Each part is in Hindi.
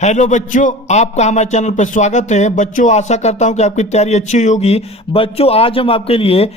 हेलो बच्चों, आपका हमारे चैनल पर स्वागत है। बच्चों, आशा करता हूं कि आपकी तैयारी अच्छी होगी। बच्चों, आज हम आपके लिए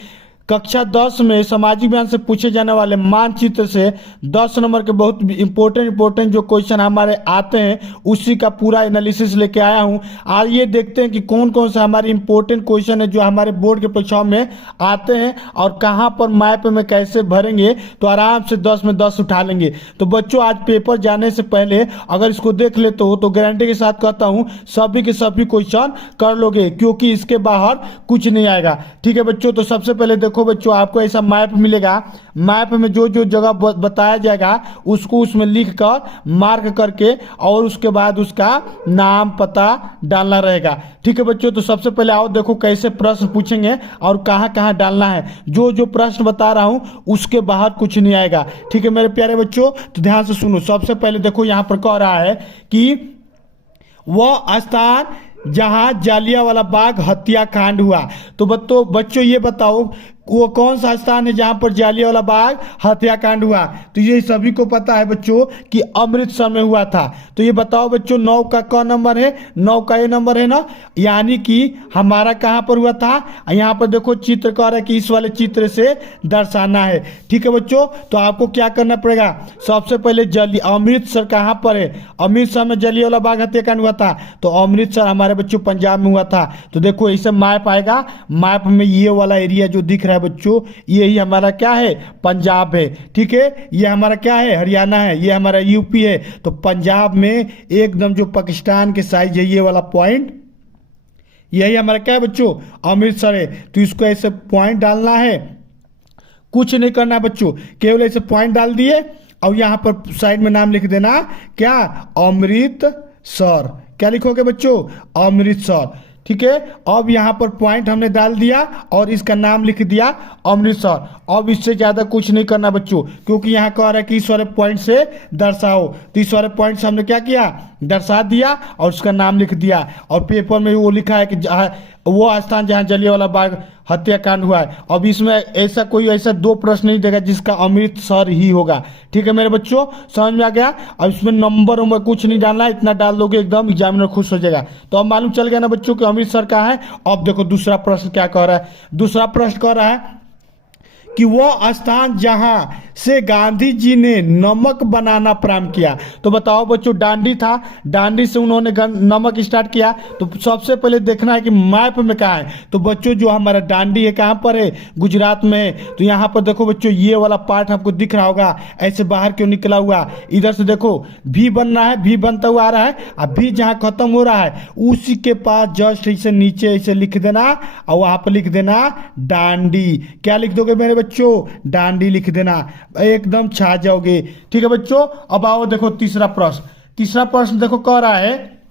कक्षा 10 में सामाजिक विज्ञान से पूछे जाने वाले मानचित्र से 10 नंबर के बहुत इंपॉर्टेंट जो क्वेश्चन हमारे आते हैं उसी का पूरा एनालिसिस लेके आया हूं। आइए देखते हैं कि कौन कौन से हमारे इंपॉर्टेंट क्वेश्चन है जो हमारे बोर्ड के परीक्षाओं में आते हैं और कहां पर मैप में कैसे भरेंगे तो आराम से 10 में 10 उठा लेंगे। तो बच्चों, आज पेपर जाने से पहले अगर इसको देख लेते हो तो गारंटी के साथ कहता हूं सभी के सभी क्वेश्चन कर लोगे, क्योंकि इसके बाहर कुछ नहीं आएगा। ठीक है बच्चों, तो सबसे पहले देखो बच्चों, आपको ऐसा मैप मिलेगा। मैप में जो जो जगह बताया जाएगा उसको उसमें लिख कर मार्क करके और उसके बाद उसका नाम पता डालना रहेगा। ठीक है बच्चों, तो सबसे पहले आओ देखो कैसे प्रश्न पूछेंगे और कहां कहां डालना है। जो जो प्रश्न बता रहा हूं उसके बाहर कुछ नहीं आएगा। ठीक है मेरे प्यारे बच्चों, तो ध्यान से सुनो। सबसे पहले देखो यहां पर कह रहा है कि वह स्थान जहां जालियांवाला बाग हत्याकांड हुआ। तो बच्चों ये बताओ वो कौन सा स्थान है जहां पर जालियांवाला बाग हत्याकांड हुआ। तो ये सभी को पता है बच्चों कि अमृतसर में हुआ था। तो ये बताओ बच्चों 9 का कौन नंबर है? 9 का ये नंबर है ना, यानी कि हमारा कहां पर हुआ था। यहाँ पर देखो चित्र कह रहा है कि इस वाले चित्र से दर्शाना है। ठीक है बच्चों, तो आपको क्या करना पड़ेगा, सबसे पहले अमृतसर कहां पर है? अमृतसर में जालियांवाला बाग हत्याकांड हुआ था। तो अमृतसर हमारे बच्चों पंजाब में हुआ था। तो देखो ऐसे मैप आएगा, मैप में ये वाला एरिया जो दिख रहा है बच्चों यही हमारा क्या है? पंजाब है। ठीक है, ये हमारा क्या है? हरियाणा है। ये हमारा यूपी है। तो पंजाब में एकदम जो पाकिस्तान के साइज है ये वाला पॉइंट, यही हमारा क्या है बच्चों? अमृतसर है। तो इसको ऐसे पॉइंट डालना है, कुछ नहीं करना है बच्चों, केवल ऐसे पॉइंट डाल दिए और यहां पर साइड में नाम लिख देना क्या? अमृतसर। क्या लिखोगे बच्चों? अमृतसर। ठीक है, अब यहां पर पॉइंट हमने डाल दिया और इसका नाम लिख दिया अमृतसर। अब इससे ज्यादा कुछ नहीं करना बच्चों, क्योंकि यहां कह रहा है कि इस वाले पॉइंट से दर्शाओ। तो इस वाले पॉइंट से हमने क्या किया? दर्शा दिया और उसका नाम लिख दिया। और पेपर में वो लिखा है कि वो स्थान जहां जलियांवाला बाग हत्याकांड हुआ है। अब इसमें ऐसा दो प्रश्न नहीं देगा जिसका अमृतसर ही होगा। ठीक है मेरे बच्चों, समझ में आ गया। अब इसमें नंबर उम्र कुछ नहीं डालना है, इतना डाल दोगे एकदम एग्जामिनर खुश हो जाएगा। तो अब मालूम चल गया ना बच्चों कि अमृतसर कहाँ है। अब देखो दूसरा प्रश्न क्या कह रहा है। दूसरा प्रश्न कह रहा है कि वह स्थान जहां से गांधी जी ने नमक बनाना प्रारंभ किया। तो बताओ बच्चों, डांडी था, डांडी से उन्होंने नमक स्टार्ट किया। तो सबसे पहले देखना है कि मैप में कहाँ है। तो बच्चों जो हमारा डांडी है कहाँ पर है? गुजरात में। तो यहाँ पर देखो बच्चों ये वाला पार्ट आपको दिख रहा होगा, ऐसे बाहर क्यों निकला हुआ। इधर से देखो भी बनना है, भी बनता हुआ आ रहा है। अब भी जहाँ खत्म हो रहा है उसी के पास जस्ट ऐसे नीचे ऐसे लिख देना और वहां पर लिख देना डांडी। क्या लिख दोगे मेरे बच्चों? डांडी लिख देना, एकदम छा जाओगे। ठीक है बच्चों, अब आओ देखो तीसरा प्रश्न। तीसरा प्रश्न देखो कह रहा है,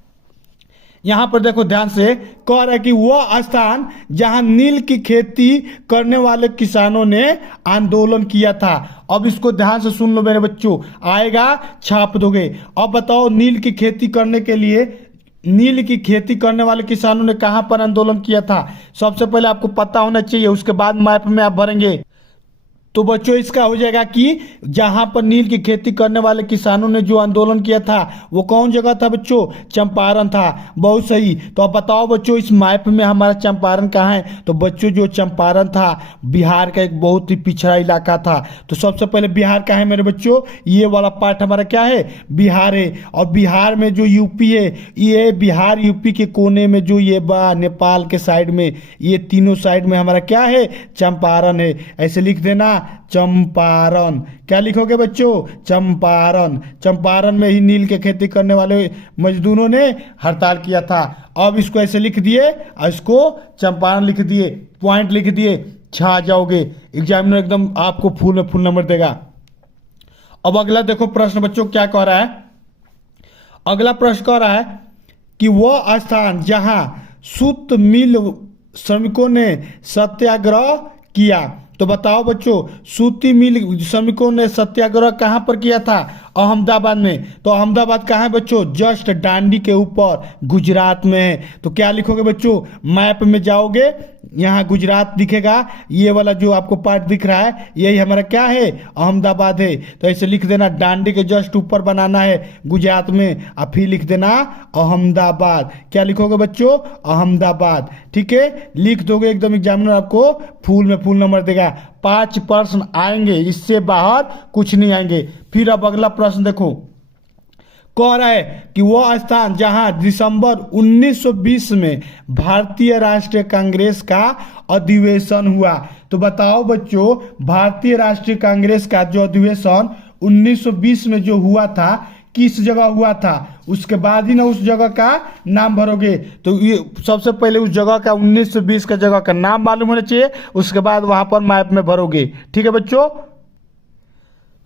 यहां पर देखो ध्यान से, कह रहा है कि वह स्थान जहां नील की खेती करने वाले किसानों ने आंदोलन किया था। अब इसको ध्यान से सुन लो मेरे बच्चों, आएगा छाप दोगे। अब बताओ नील की खेती करने के लिए, नील की खेती करने वाले किसानों ने कहां पर आंदोलन किया था? सबसे पहले आपको पता होना चाहिए, उसके बाद मैप में आप भरेंगे। तो बच्चों इसका हो जाएगा कि जहां पर नील की खेती करने वाले किसानों ने जो आंदोलन किया था वो कौन जगह था बच्चों? चंपारण था। बहुत सही। तो अब बताओ बच्चों इस मैप में हमारा चंपारण कहाँ है? तो बच्चों जो चंपारण था बिहार का एक बहुत ही पिछड़ा इलाका था। तो सबसे पहले बिहार का है मेरे बच्चों, ये वाला पार्ट हमारा क्या है? बिहार है। और बिहार में जो यूपी है, ये बिहार यूपी के कोने में जो ये नेपाल के साइड में, ये तीनों साइड में हमारा क्या है? चंपारण है। ऐसे लिख देना चंपारण। क्या लिखोगे बच्चों? चंपारण। चंपारण में ही नील के खेती करने वाले मजदूरों ने हड़ताल किया था। अब इसको ऐसे लिख दिए और इसको चंपारण लिख दिए, पॉइंट लिख दिए, छा जाओगे। एग्जामिनर एकदम आपको फुल में फुल नंबर देगा। अब अगला देखो प्रश्न बच्चों क्या कह रहा है। अगला प्रश्न कह रहा है कि वह स्थान जहां सूत मिल श्रमिकों ने सत्याग्रह किया। तो बताओ बच्चों सूती मिल श्रमिकों ने सत्याग्रह कहां पर किया था? अहमदाबाद में। तो अहमदाबाद कहाँ है बच्चों? जस्ट दांडी के ऊपर, गुजरात में है। तो क्या लिखोगे बच्चों? मैप में जाओगे, यहाँ गुजरात दिखेगा, ये वाला जो आपको पार्ट दिख रहा है यही हमारा क्या है? अहमदाबाद है। तो ऐसे लिख देना, दांडी के जस्ट ऊपर बनाना है गुजरात में, और फिर लिख देना अहमदाबाद। क्या लिखोगे बच्चों? अहमदाबाद। ठीक है, लिख दोगे, एकदम एग्जामिनर आपको फुल में फुल नंबर देगा। 5 प्रश्न आएंगे, इससे बाहर कुछ नहीं आएंगे। फिर अब अगला प्रश्न देखो, कह रहा है कि वह स्थान जहां दिसंबर 1920 में भारतीय राष्ट्रीय कांग्रेस का अधिवेशन हुआ। तो बताओ बच्चों, भारतीय राष्ट्रीय कांग्रेस का जो अधिवेशन 1920 में जो हुआ था, किस जगह हुआ था? उसके बाद ही ना उस जगह का नाम भरोगे। तो ये सबसे पहले उस जगह का 1920 का जगह का नाम मालूम होना चाहिए, उसके बाद वहां पर मैप में भरोगे। ठीक है बच्चों?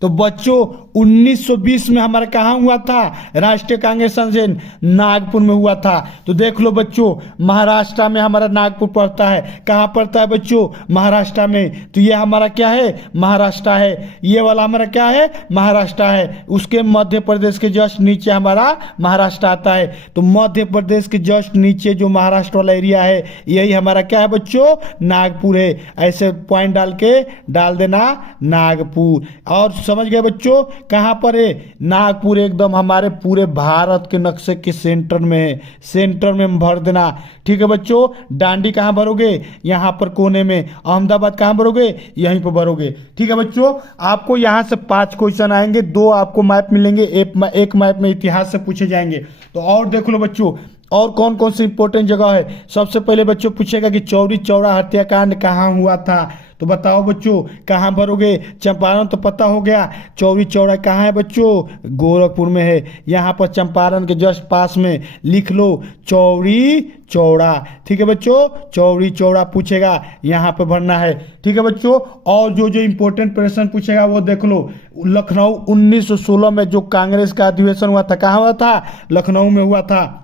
तो बच्चों 1920 में हमारा कहाँ हुआ था? राष्ट्रीय कांग्रेस अधिवेशन नागपुर में हुआ था। तो देख लो बच्चों, महाराष्ट्र में हमारा नागपुर पड़ता है। कहाँ पड़ता है बच्चों? महाराष्ट्र में। तो ये हमारा क्या है? महाराष्ट्र है। ये वाला हमारा क्या है? महाराष्ट्र है। उसके मध्य प्रदेश के जस्ट नीचे हमारा महाराष्ट्र आता है। तो मध्य प्रदेश के जस्ट नीचे जो महाराष्ट्र वाला एरिया है, यही हमारा क्या है बच्चों? नागपुर है। ऐसे पॉइंट डाल के डाल देना नागपुर। और समझ गए बच्चों? कहां पर है? नागपुर एकदम हमारे पूरे भारत के नक्शे के सेंटर में है। सेंटर में भर देना। ठीक है बच्चों? दांडी कहां भरोगे? यहां पर कोने में। अहमदाबाद कहां भरोगे? यहीं पर भरोगे। ठीक है बच्चों? आपको यहां से 5 क्वेश्चन आएंगे, 2 आपको मैप मिलेंगे, एक मैप में इतिहास से पूछे जाएंगे। तो और देख लो बच्चों, और कौन कौन सी इंपॉर्टेंट जगह है। सबसे पहले बच्चों पूछेगा कि चौरी चौरा हत्याकांड कहाँ हुआ था। तो बताओ बच्चों, कहाँ भरोगे? चंपारण तो पता हो गया, चौरी चौरा कहाँ है बच्चों? गोरखपुर में है। यहाँ पर चंपारण के जस्ट पास में लिख लो चौरी चौरा। ठीक है बच्चों? चौरी चौरा पूछेगा, यहाँ पे भरना है। ठीक है बच्चों? और जो जो इंपॉर्टेंट प्रश्न पूछेगा वो देख लो। लखनऊ 1916 में जो कांग्रेस का अधिवेशन हुआ था, कहाँ हुआ था? लखनऊ में हुआ था।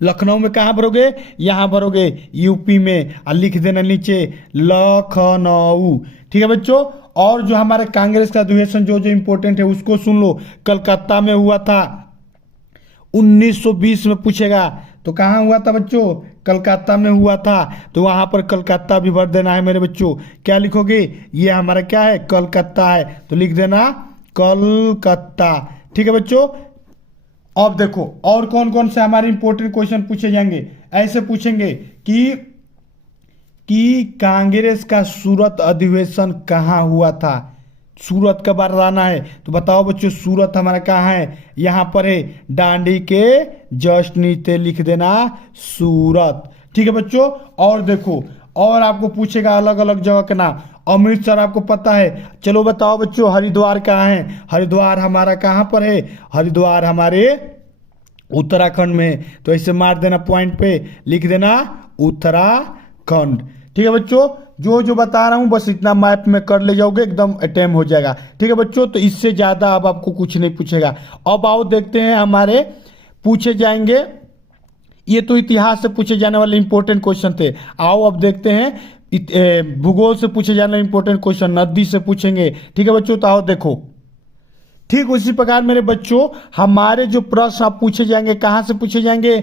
लखनऊ में कहाँ भरोगे? यहाँ भरोगे, यूपी में। और लिख देना नीचे लखनऊ। ठीक है बच्चों? और जो हमारे कांग्रेस का अधिवेशन जो जो इंपॉर्टेंट है उसको सुन लो। कलकत्ता में हुआ था, 1920 में पूछेगा। तो कहाँ हुआ था बच्चों? कलकत्ता में हुआ था। तो वहां पर कलकत्ता भी भर देना है मेरे बच्चों। क्या लिखोगे? ये हमारा क्या है? कलकत्ता है। तो लिख देना कलकत्ता। ठीक है बच्चों? अब देखो और कौन कौन से हमारे इंपॉर्टेंट क्वेश्चन पूछे जाएंगे। ऐसे पूछेंगे कि कांग्रेस का सूरत अधिवेशन कहाँ हुआ था। सूरत का बार लाना है। तो बताओ बच्चों, सूरत हमारा कहाँ है? यहाँ पर है, दांडी के जस्ट नीचे लिख देना सूरत। ठीक है बच्चों? और देखो, और आपको पूछेगा अलग अलग जगह के नाम। अमृतसर आपको पता है। चलो बताओ बच्चों, हरिद्वार कहाँ है? हरिद्वार हमारा कहाँ पर है? हरिद्वार हमारे उत्तराखंड में है। तो ऐसे मार देना पॉइंट पे, लिख देना उत्तराखंड। ठीक है बच्चों? जो जो बता रहा हूं बस इतना मैप में कर ले जाओगे, एकदम अटेम हो जाएगा। ठीक है बच्चों? तो इससे ज्यादा अब आपको कुछ नहीं पूछेगा। अब आओ देखते हैं हमारे पूछे जाएंगे, ये तो इतिहास से पूछे जाने वाले इंपॉर्टेंट क्वेश्चन थे। आओ अब देखते हैं भूगोल से पूछे जाने वाले इंपॉर्टेंट क्वेश्चन, नदी से पूछेंगे। ठीक है बच्चों? तो आओ देखो, ठीक उसी प्रकार मेरे बच्चों हमारे जो प्रश्न आप पूछे जाएंगे, कहां से पूछे जाएंगे?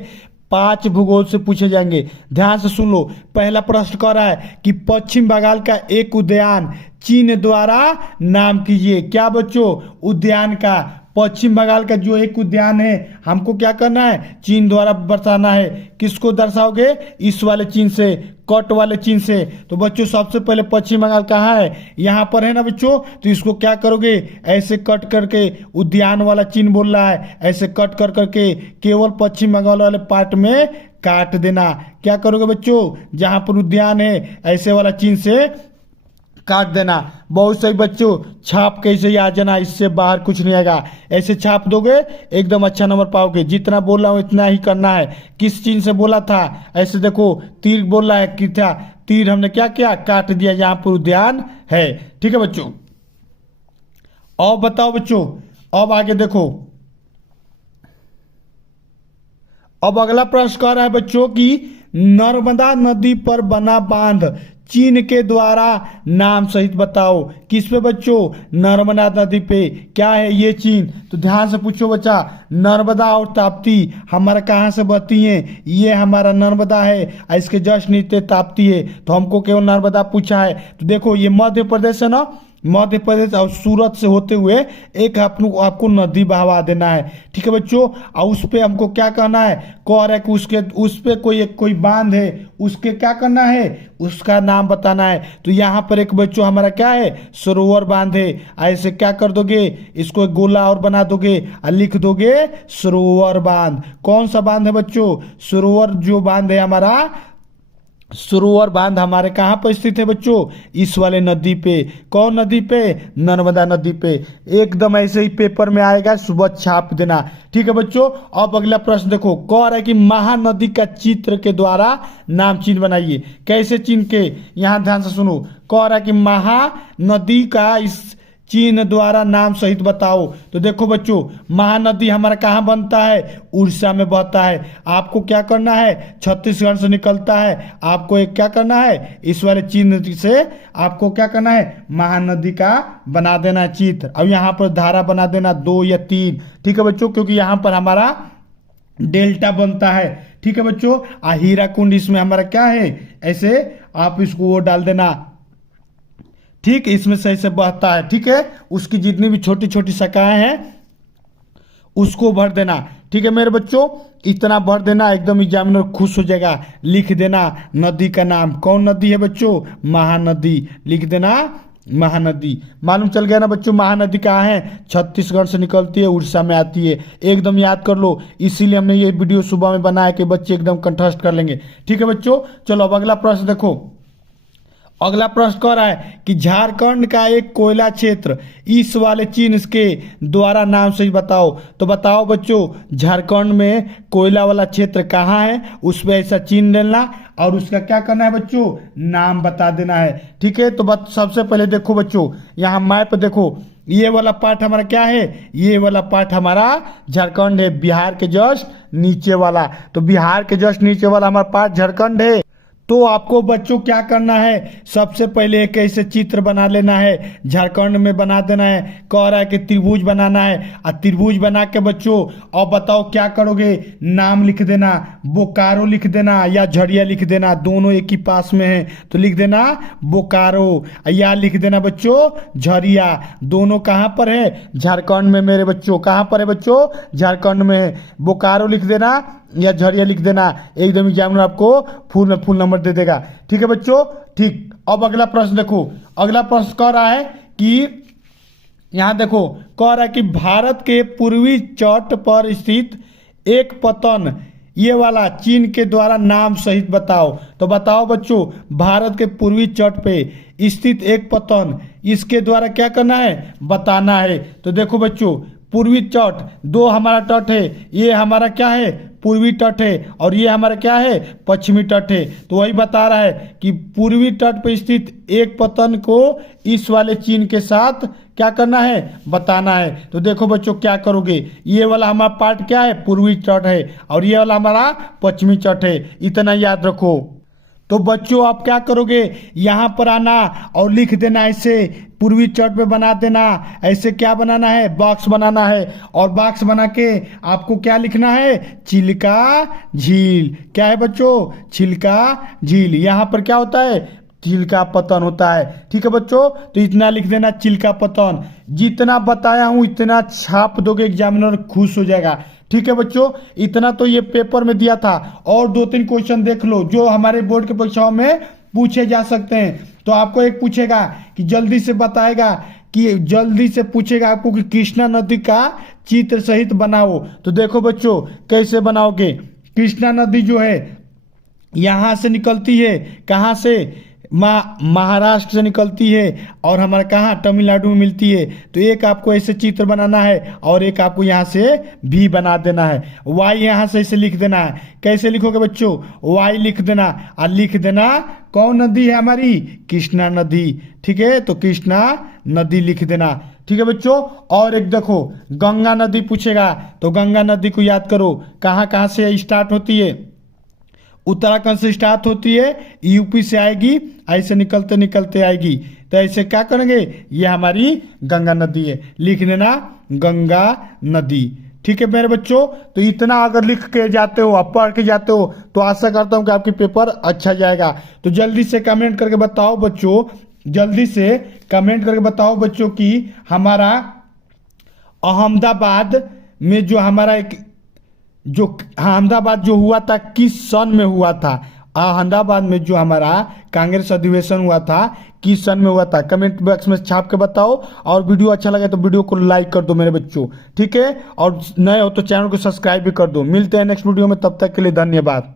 5 भूगोल से पूछे जाएंगे। ध्यान से सुन लो। पहला प्रश्न कह रहा है कि पश्चिम बंगाल का एक उद्यान चीन द्वारा नाम कीजिए। क्या बच्चों? उद्यान का। पश्चिम बंगाल का जो एक उद्यान है हमको क्या करना है? चीन द्वारा बताना है। किसको दर्शाओगे? इस वाले चिन्ह से, कट वाले चिन्ह से। तो बच्चों सबसे पहले पश्चिम बंगाल कहाँ है? यहाँ पर है ना बच्चों। तो इसको क्या करोगे? ऐसे कट करके, उद्यान वाला चिन्ह बोल रहा है, ऐसे कट कर करके केवल पश्चिम बंगाल वाले पार्ट में काट देना। क्या करोगे बच्चों? जहां पर उद्यान है ऐसे वाला चिन्ह से काट देना। बहुत सही बच्चों, छाप कैसे ही आ जाना, इससे बाहर कुछ नहीं आएगा। ऐसे छाप दोगे एकदम अच्छा नंबर पाओगे। जितना बोल रहा हूं इतना ही करना है। किस चिन्ह से बोला था? ऐसे देखो, तीर बोल रहा है कि था, तीर हमने क्या किया? काट दिया जहां पर उद्यान है। ठीक है बच्चों? अब बताओ बच्चों, अब आगे देखो। अब अगला प्रश्न कह रहा है बच्चों कि नर्मदा नदी पर बना बांध चीन के द्वारा नाम सहित बताओ। किस पे बच्चों? नर्मदा नदी पे। क्या है ये चीन? तो ध्यान से पूछो बच्चा, नर्मदा और ताप्ती हमारा कहाँ से बहती हैं? ये हमारा नर्मदा है और इसके जस्ट नीचे ताप्ती है, तो हमको केवल नर्मदा पूछा है। तो देखो ये मध्य प्रदेश है ना, मध्य प्रदेश और सूरत से होते हुए एक आपको नदी बहवा देना है। ठीक है बच्चों, और उस पे हमको क्या करना है? कह रहा है कि उसके उस पे कोई बांध है, उसके क्या करना है? उसका नाम बताना है। तो यहाँ पर एक बच्चों हमारा क्या है? सरोवर बांध है। ऐसे क्या कर दोगे? इसको एक गोला और बना दोगे और लिख दोगे सरोवर बांध। कौन सा बांध है बच्चों? सरोवर जो बांध है हमारा, सरोवर बांध हमारे कहाँ पर स्थित है बच्चों? इस वाले नदी पे। कौन नदी पे? नर्मदा नदी पे। एकदम ऐसे ही पेपर में आएगा, सुबह छाप देना। ठीक है बच्चों, अब अगला प्रश्न देखो, कह रहा है कि महानदी का चित्र के द्वारा नाम चिन्ह बनाइए। कैसे चिन्ह के? यहाँ ध्यान से सुनो, कह रहा है कि महानदी का इस चिन्ह द्वारा नाम सहित बताओ। तो देखो बच्चों, महानदी हमारा कहाँ बनता है? उड़ीसा में बहता है। आपको क्या करना है? छत्तीसगढ़ से निकलता है। आपको एक क्या करना है? इस वाले चिन्ह से आपको क्या करना है? महानदी का बना देना चित्र। अब यहाँ पर धारा बना देना 2 या 3। ठीक है बच्चों, क्योंकि यहाँ पर हमारा डेल्टा बनता है। ठीक है बच्चों, हीरा कुंड इसमें हमारा क्या है? ऐसे आप इसको वो डाल देना। ठीक, इसमें सही से बहता है। ठीक है, उसकी जितनी भी छोटी छोटी शाखाएं हैं उसको भर देना। ठीक है मेरे बच्चों, इतना भर देना, एकदम एग्जामिनर खुश हो जाएगा। लिख देना नदी का नाम। कौन नदी है बच्चों? महानदी। लिख देना महानदी। मालूम चल गया ना बच्चों, महानदी कहाँ है? छत्तीसगढ़ से निकलती है, उड़ीसा में आती है। एकदम याद कर लो, इसीलिए हमने ये वीडियो सुबह में बनाया कि बच्चे एकदम कंठस्थ कर लेंगे। ठीक है बच्चों, चलो अब अगला प्रश्न देखो। अगला प्रश्न कह रहा है कि झारखंड का एक कोयला क्षेत्र इस वाले चिन्ह के द्वारा नाम सही बताओ। तो बताओ बच्चों, झारखंड में कोयला वाला क्षेत्र कहाँ है? उस पर ऐसा चिन्ह लेना और उसका क्या करना है बच्चों? नाम बता देना है। ठीक है, तो सबसे पहले देखो बच्चों, यहाँ मैप देखो, ये वाला पार्ट हमारा क्या है? ये वाला पार्ट हमारा झारखंड है, बिहार के जस्ट नीचे वाला। तो बिहार के जस्ट नीचे वाला हमारा पार्ट झारखंड है। तो आपको बच्चों क्या करना है? सबसे पहले एक ऐसे चित्र बना लेना है, झारखंड में बना देना है। कह रहा है कि त्रिभुज बनाना है, और त्रिभुज बना के बच्चों और बताओ क्या करोगे? नाम लिख देना, बोकारो लिख देना या झरिया लिख देना, दोनों एक ही पास में है। तो लिख देना बोकारो, या लिख देना बच्चों झरिया। दोनों कहाँ पर है? झारखंड में मेरे बच्चों। कहाँ पर है बच्चों? झारखंड में है। बोकारो लिख देना या झरिया लिख देना, एकदम एग्जामिनर आपको फुल में फुल नंबर दे देगा। ठीक है बच्चों, ठीक। अब अगला प्रश्न देखो, अगला प्रश्न कह रहा है कि यहां देखो, कह रहा है कि भारत के पूर्वी तट पर स्थित एक पतन, ये वाला चीन के द्वारा नाम सहित बताओ। तो बताओ बच्चों, भारत के पूर्वी तट पे स्थित एक पतन, इसके द्वारा क्या करना है? बताना है। तो देखो बच्चों, पूर्वी तट, दो हमारा तट है, ये हमारा क्या है? पूर्वी तट है, और ये हमारा क्या है? पश्चिमी तट है। तो वही बता रहा है कि पूर्वी तट पर स्थित एक पतन को इस वाले चिन्ह के साथ क्या करना है? बताना है। तो देखो बच्चों क्या करोगे, ये वाला हमारा पार्ट क्या है? पूर्वी तट है, और ये वाला हमारा पश्चिमी तट है। इतना याद रखो। तो बच्चों आप क्या करोगे? यहाँ पर आना और लिख देना, ऐसे पूर्वी तट पे बना देना। ऐसे क्या बनाना है? बॉक्स बनाना है, और बॉक्स बना के आपको क्या लिखना है? चिल्का झील। क्या है बच्चों? चिल्का झील। यहाँ पर क्या होता है? चिल्का पतन होता है। ठीक है बच्चों, तो इतना लिख देना चिल्का पतन। जितना बताया हूं इतना छाप दोगे, एग्जामिनर खुश हो जाएगा। ठीक है बच्चों, इतना तो ये पेपर में दिया था, और 2-3 क्वेश्चन देख लो जो हमारे बोर्ड के परीक्षाओं में पूछे जा सकते हैं। तो आपको एक पूछेगा कि जल्दी से बताएगा, कि जल्दी से पूछेगा आपको कि कृष्णा नदी का चित्र सहित बनाओ। तो देखो बच्चों कैसे बनाओगे। कृष्णा नदी जो है यहाँ से निकलती है, कहाँ से? महाराष्ट्र से निकलती है, और हमारा कहाँ? तमिलनाडु में मिलती है। तो एक आपको ऐसे चित्र बनाना है, और एक आपको यहाँ से भी बना देना है। वाई यहाँ से ऐसे लिख देना है। कैसे लिखोगे बच्चों? वाई लिख देना, और लिख देना कौन नदी है हमारी? कृष्णा नदी। ठीक है, तो कृष्णा नदी लिख देना। ठीक है बच्चों, और एक देखो गंगा नदी पूछेगा, तो गंगा नदी को याद करो, कहाँ कहाँ से स्टार्ट होती है? उत्तराखंड से स्टार्ट होती है, यूपी से आएगी, ऐसे निकलते निकलते आएगी। तो ऐसे क्या करेंगे, ये हमारी गंगा नदी है, लिख देना गंगा नदी। ठीक है मेरे बच्चों, तो इतना अगर लिख के जाते हो, आप पढ़ के जाते हो, तो आशा करता हूँ कि आपकी पेपर अच्छा जाएगा। तो जल्दी से कमेंट करके बताओ बच्चों, जल्दी से कमेंट करके बताओ बच्चों कि हमारा अहमदाबाद में जो हमारा एक जो अहमदाबाद जो हुआ था किस सन में हुआ था, अहमदाबाद में जो हमारा कांग्रेस अधिवेशन हुआ था किस सन में हुआ था, कमेंट बॉक्स में छाप के बताओ। और वीडियो अच्छा लगे तो वीडियो को लाइक कर दो मेरे बच्चों, ठीक है। और नए हो तो चैनल को सब्सक्राइब भी कर दो। मिलते हैं नेक्स्ट वीडियो में, तब तक के लिए धन्यवाद।